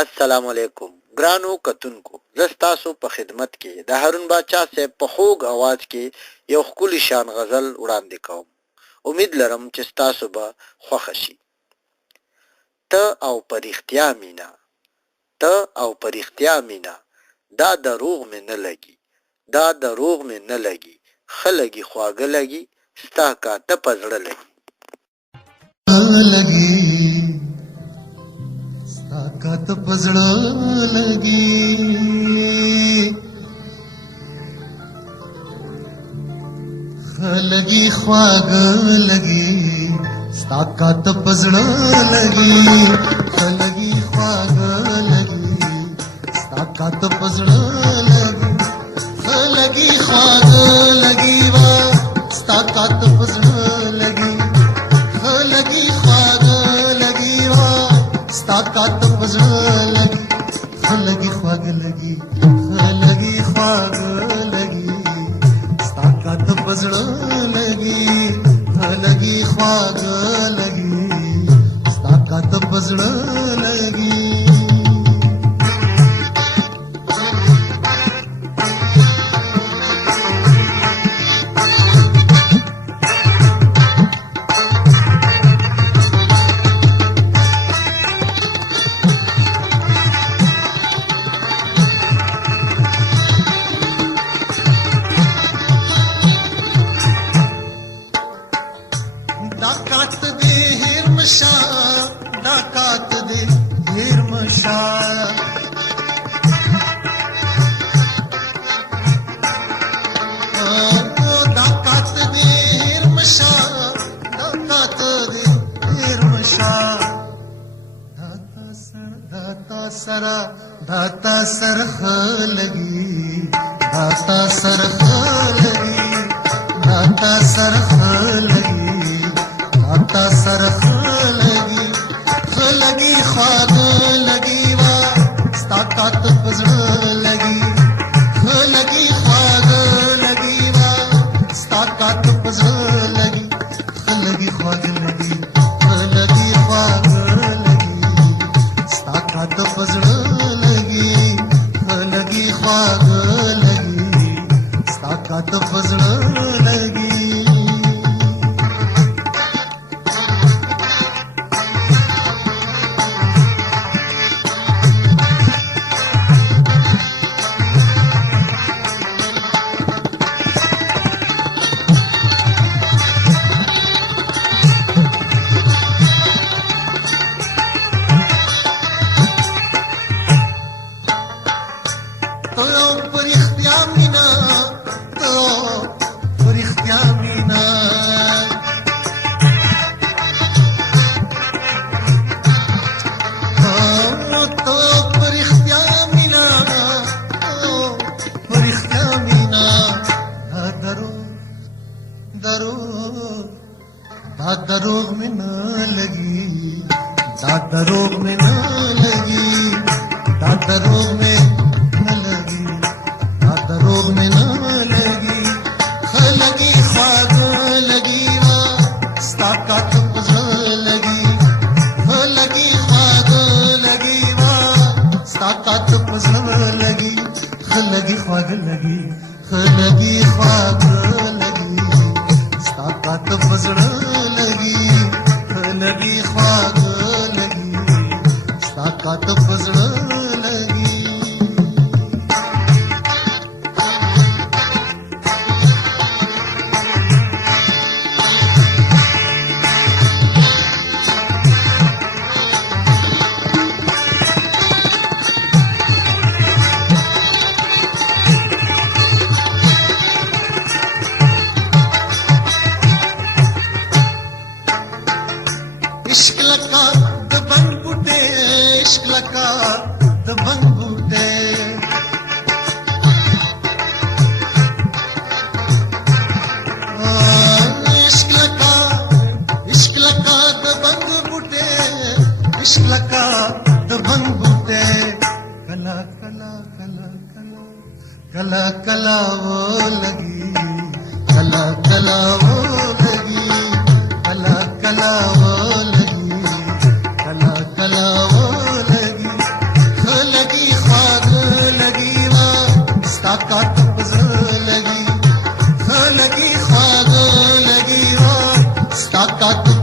السلام علیکم ګرانو کتونکو، زه ستاسو په خدمت کې د هارون باچا صاحب په خوږ اواز کې یو ښکلی شان غزل وړاندې کوم. امید لرم چې ستاسو به خوښه شي. ته او په رښتیا مینا، ته او په رښتیا مینا، دا دروغ مې نه لګي، دا دروغ مې نه لګي، ښه لګي خواږه لګي، ستا کاته په زړه لګي. کات پزړه لګي خلګي خواګ لګي ستا کات پزړه لګي خلګي خواګ لګي ستا کات پزړه لګي خلګي خواګ لګي وا ستا کات پزړه لګي خلګي خواګ لګي وا ستا کات پزړه لګي خلګي خواګ لګي خلګي خواګ لګي ستا کات پزړه لګي خلګي خواګ لګي ستا کات پزړه لګي डाकात दे हिरमशा डाकात दे हिरमशा डाकात दे हिरमशा डाकात दे हिरमशा दाता सरख लगी दाता सरख लगी दाता सरख लगी दाता सरख लगी खलगी खाग लगी वा स्ता कात पजड़ लगी खलगी खाग लगी वा स्ता कात पजड़ लगी खलगी खाग लगी खलगी खाग लगी स्ता कात पजड़ लगी खलगी खाग लगी स्ता कात पजड़ लगी दरोग में न लगी दरोग में न लगी दरोग में न लगी दरोग में न लगी खलगी खाग लगी वा स्ता कात पजड़ लगी खलगी खाग लगी वा स्ता कात पजड़ लगी खलगी खाग लगी खलगी खाग लगी स्ता कात पजड़ लगी खलगी खाग लगी स्ता कात पजड़ लगी इश्क लका दबंग बूटे इश्क लका दबंग बूटे इश्क लका दबंग बूटे इश्क लका दबंग बूटे कला कला कला कला कला कला वो लगी कला कला वो लगी कला कला वो लगी कला कला वो लगी काका तू